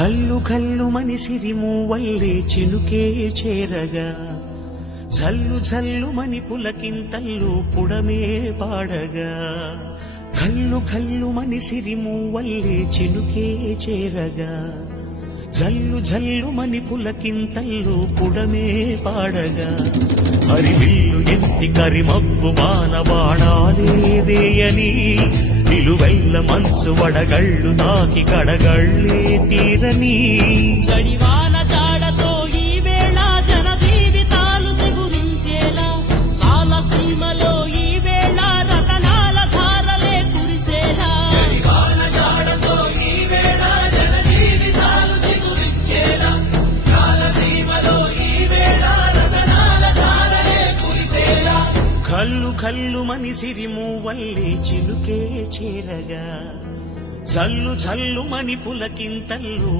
కల్లు కల్లు మని సిరిమూవల్లే చినుకే చేరగా జల్లు జల్లు మని పులకింతల్లు పుడమే పాడగా కల్లు కల్లు మని సిరిమూవల్లే చినుకే చేరగా జల్లు జల్లు మని పులకింతల్లు పుడమే పాడగా హరివిల్లు ఎత్తి కరిమబ్బు బాణబాణాలే వేయని నిలువెల్ల మంచు వడగళ్ళు తాకి కడగళ్ళే తీరని చడివాన జాడతో ఈ వేళ జన జీవితాలు చిగురించేలా కాలసీమలో ఈ వేళ రతనాల ధారలే కురిసేలా చడివాన జాడతో ఈ వేళ జన జీవితాలు చిగురించేలా కాలసీమలో ఈ వేళ రతనాల ధారలే కురిసేలా కల్లు కల్లు మని సిరిమూవల్లే చినుకే చేరగా జల్లు జల్లు మని పులకింతల్లు